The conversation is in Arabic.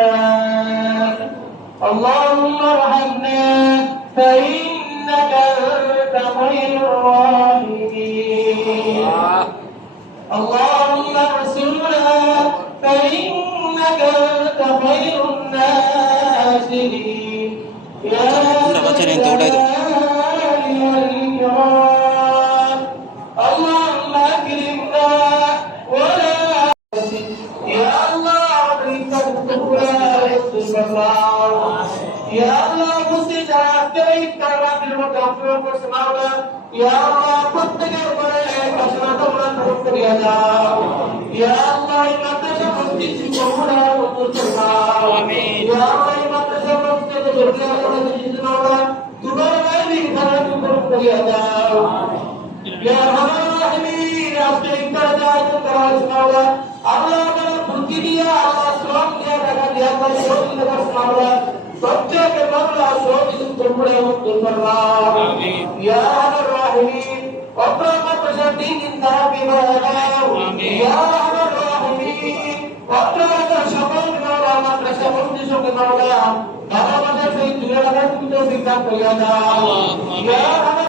الإنسان اللهم ارحمنا فإنك أنت خير الراحمين اللهم ارسلنا فإنك أنت خير الناصرين يا ذا الجلال والإكرام اللهم أكرمنا ولا يا الله يا الله مسجد أكيد كرامة المكافئ والسماوات يا الله প্রত্যেকের উপরে কসরত তোমরা করতে দিয়া দাও يا الله মাদ্রাসা মসজিদ কবুল আর মঞ্জুর ফরমাও আমিন يا الله মাদ্রাসা মসজিদ দুনিয়া করে জিন্দ মাওলা তোমার গায়বী খারাপ করতে দিয়া দাও يا رحمن الرحيم আপনি ইন্তাজাত করার মাওলা আল্লাহ বুদ্ধি দিয়া আল্লাহ শ্রম দিয়া টাকা দিয়া করে শক্তি দেওয়া মাওলা প্রত্যেকের মাওলা শক্তি তোমরা মঞ্জুর ফরমাও আমিন ইয়া আরহামার রাহিমিন আপনার মাদ্রাসা দিন ইনতাবি বানাও আমিন ইয়া আরহামার রাহিমিন আপনার সকল মাওলা মাদ্রাসা মসজিদ সঙ্গে মাওলা বাবা মাদ্রাসা এই দুনিয়া লাগার তুমি তো বিকাশ করিয়া দাও ইয়া